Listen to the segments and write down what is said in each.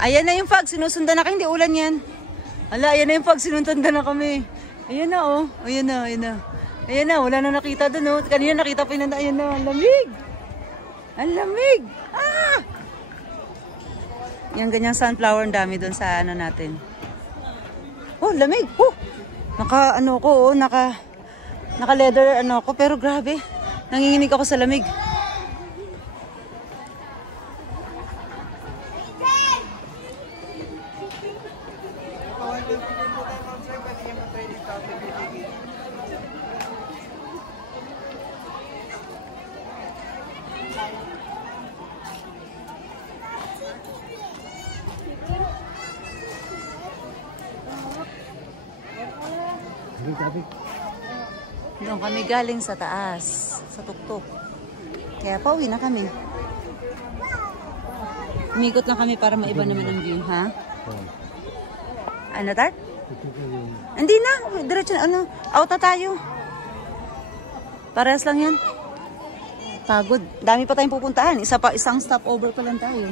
Ayan na yung fog. Sinusundan na kayo. Hindi ulan yan. Ala, ayan na yung fog. Sinusundan na kami. Ayan na, oh. Ayan na, ayan na. Ayan na, wala na nakita dun, oh. Kanina nakita pa yun na. Ayan na, ang lamig. Ang lamig. Ah! Yung ganyang sunflower, ang dami dun sa ano natin. Oh, lamig. Oh! Naka, ano ko, oh. Naka leather, ano ko. Pero grabe. Nanginginig ako sa lamig. Doon kami galing sa taas, sa tuktok. Kaya pauwi na kami. Umikot lang kami para maiba naman ang view, ha? Ano, Tart? Hindi na, diretso na, ano, out na tayo. Parehas lang yan. Pagod. Dami pa tayong pupuntahan. Isang stopover pa lang tayo.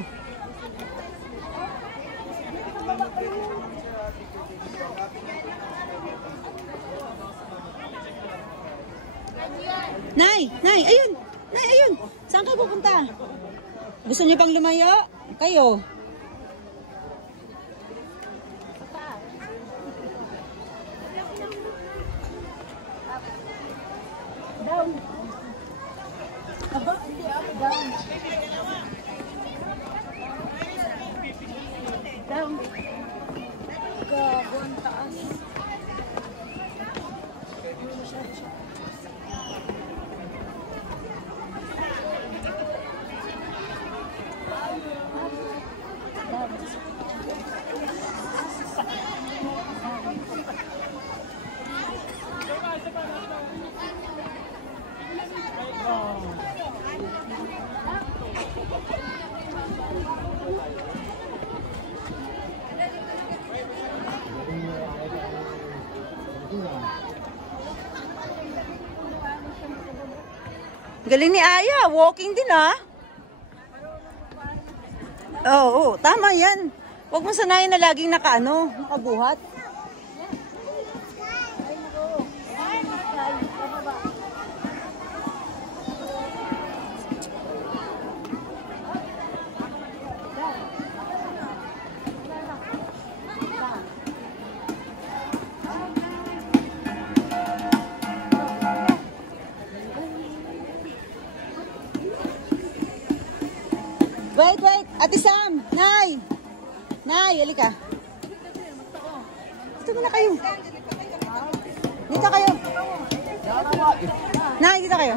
Nay, ayun. Nay, ayun. Saan kayo pupunta? Gusto niyo pang lumayo? Kayo. Down. Aba, hindi ako down. Down. Gagawin taas. Galing ni Aya, walking din ah. Oo, tama yan. Huwag mo sanayin na laging nakabuhat. Wait, Ate Sam, Nay, halika. Dito muna kayo. Dito kayo. Nay, dito kayo.